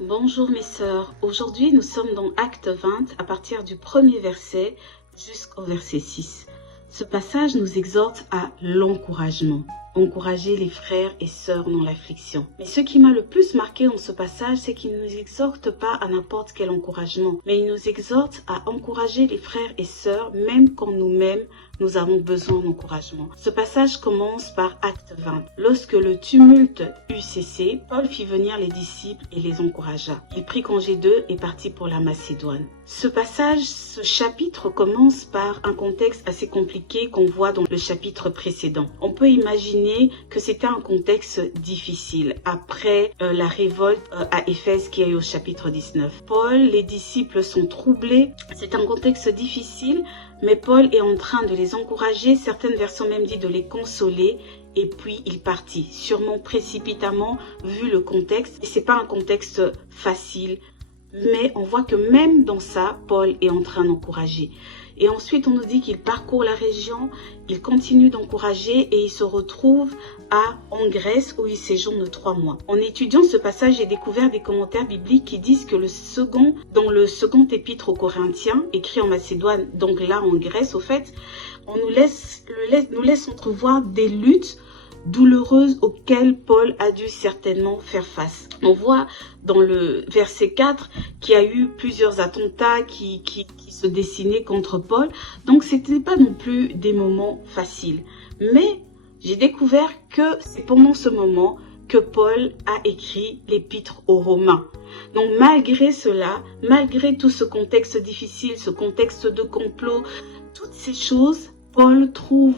Bonjour mes sœurs, aujourd'hui nous sommes dans Acte 20 à partir du premier verset jusqu'au verset 6. Ce passage nous exhorte à l'encouragement, encourager les frères et sœurs dans l'affliction. Mais ce qui m'a le plus marqué dans ce passage, c'est qu'il ne nous exhorte pas à n'importe quel encouragement, mais il nous exhorte à encourager les frères et sœurs même quand nous-mêmes nous avons besoin d'encouragement. Ce passage commence par Acte 20. Lorsque le tumulte eut cessé, Paul fit venir les disciples et les encouragea. Il prit congé d'eux et partit pour la Macédoine. Ce chapitre commence par un contexte assez compliqué qu'on voit dans le chapitre précédent. On peut imaginer que c'était un contexte difficile après la révolte à Éphèse qui a eu au chapitre 19. Paul, les disciples sont troublés. C'est un contexte difficile, mais Paul est en train de les encourager. Certaines versions même disent de les consoler. Et puis il partit, sûrement précipitamment vu le contexte. Et c'est pas un contexte facile. Mais on voit que même dans ça, Paul est en train d'encourager. Et ensuite, on nous dit qu'il parcourt la région, il continue d'encourager et il se retrouve en Grèce où il séjourne 3 mois. En étudiant ce passage, j'ai découvert des commentaires bibliques qui disent que dans le second épître aux Corinthiens, écrit en Macédoine, donc là en Grèce au fait, on nous laisse entrevoir des luttes douloureuses auxquelles Paul a dû certainement faire face. On voit dans le verset 4 qu'il y a eu plusieurs attentats qui se dessinaient contre Paul. Donc c'était pas non plus des moments faciles. Mais j'ai découvert que c'est pendant ce moment que Paul a écrit l'épître aux Romains. Donc malgré cela, malgré tout ce contexte difficile, ce contexte de complot, toutes ces choses, Paul trouve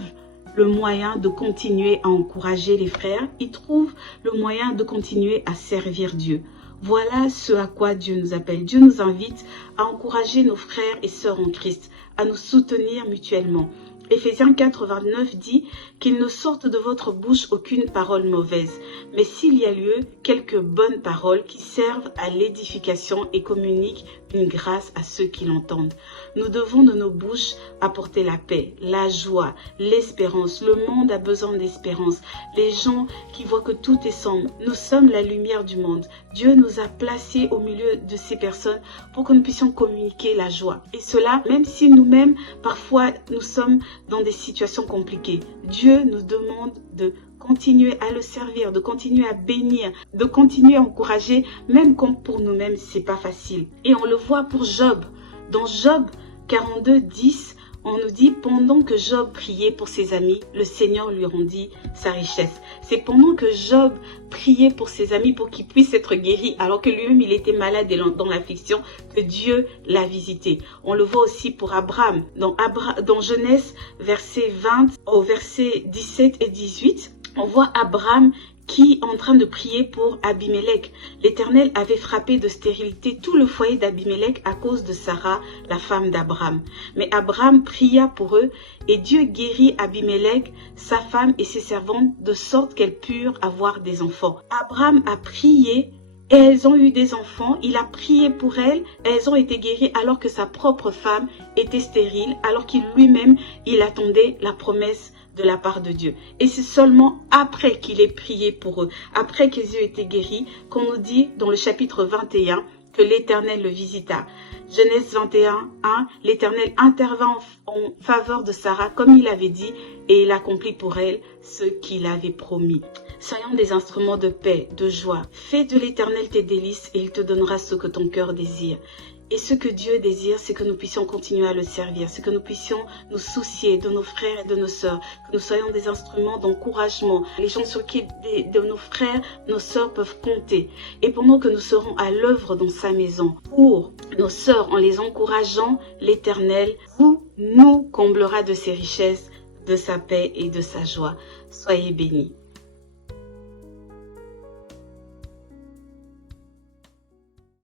le moyen de continuer à encourager les frères. Il trouve le moyen de continuer à servir Dieu. Voilà ce à quoi Dieu nous appelle. Dieu nous invite à encourager nos frères et sœurs en Christ, à nous soutenir mutuellement. Éphésiens 4:29 dit qu'il ne sorte de votre bouche aucune parole mauvaise, mais s'il y a lieu, quelques bonnes paroles qui servent à l'édification et communiquent une grâce à ceux qui l'entendent. Nous devons de nos bouches apporter la paix, la joie, l'espérance. Le monde a besoin d'espérance. Les gens qui voient que tout est sombre, nous sommes la lumière du monde. Dieu nous a placés au milieu de ces personnes pour que nous puissions communiquer la joie. Et cela, même si nous-mêmes, parfois, nous sommes dans des situations compliquées. Dieu nous demande de continuer à le servir, de continuer à bénir, de continuer à encourager, même quand pour nous-mêmes, c'est pas facile. Et on le voit pour Job. Dans Job 42:10, on nous dit, pendant que Job priait pour ses amis, le Seigneur lui rendit sa richesse. C'est pendant que Job priait pour ses amis pour qu'ils puissent être guéris, alors que lui-même il était malade et dans l'affliction, que Dieu l'a visité. On le voit aussi pour Abraham. Dans Genèse, verset 20 au verset 17 et 18, on voit Abraham qui est en train de prier pour Abimélec. L'Éternel avait frappé de stérilité tout le foyer d'Abimélec à cause de Sarah, la femme d'Abraham. Mais Abraham pria pour eux et Dieu guérit Abimélec, sa femme et ses servantes de sorte qu'elles purent avoir des enfants. Abraham a prié et elles ont eu des enfants. Il a prié pour elles. Elles ont été guéries alors que sa propre femme était stérile, alors qu'il lui-même, il attendait la promesse de la part de Dieu. Et c'est seulement après qu'il ait prié pour eux, après qu'ils aient été guéris, qu'on nous dit dans le chapitre 21 que l'Éternel le visita. Genèse 21:1, l'Éternel intervint en faveur de Sarah comme il avait dit et il accomplit pour elle ce qu'il avait promis. Soyons des instruments de paix, de joie. Fais de l'Éternel tes délices et il te donnera ce que ton cœur désire. Et ce que Dieu désire, c'est que nous puissions continuer à le servir, c'est que nous puissions nous soucier de nos frères et de nos sœurs, que nous soyons des instruments d'encouragement, les gens sur qui de nos frères, nos sœurs peuvent compter. Et pendant que nous serons à l'œuvre dans sa maison, pour nos sœurs, en les encourageant, l'Éternel nous comblera de ses richesses, de sa paix et de sa joie. Soyez bénis.